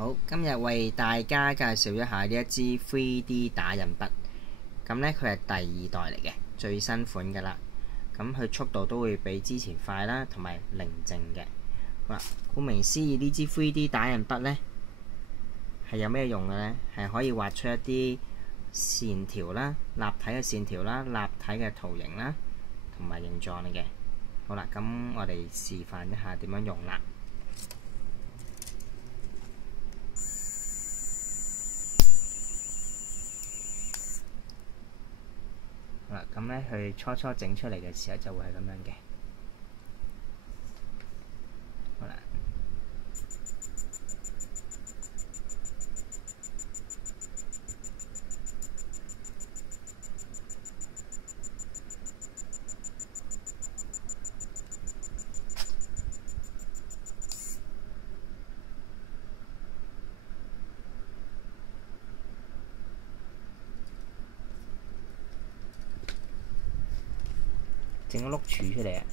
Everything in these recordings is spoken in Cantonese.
好，今日為大家介紹一下呢一支 3D 打印筆。咁呢，佢係第二代嚟嘅，最新款㗎啦。咁佢速度都會比之前快啦，同埋寧靜嘅。好啦，顧名思義，呢支 3D 打印筆呢係有咩用嘅呢？係可以畫出一啲線條啦、立體嘅線條啦、立體嘅圖形啦，同埋形狀嚟嘅。好啦，咁我哋示範一下點樣用啦。好啦，咁咧佢初整出嚟嘅時候就會係咁樣嘅。好啦，整個碌柱出嚟啊！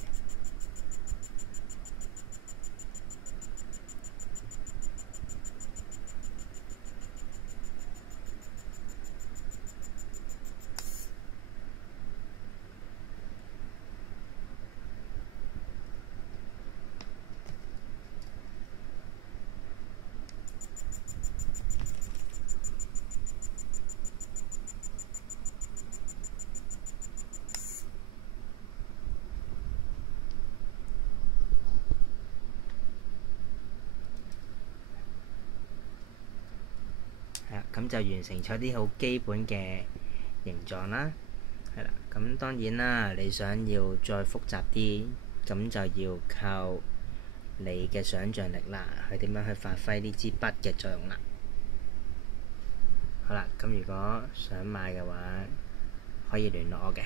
咁就完成咗啲好基本嘅形狀啦。係啦，咁當然啦，你想要再複雜啲，咁就要靠你嘅想像力啦，去點樣去發揮呢支筆嘅作用啦。好啦，咁如果想買嘅話，可以聯絡我嘅。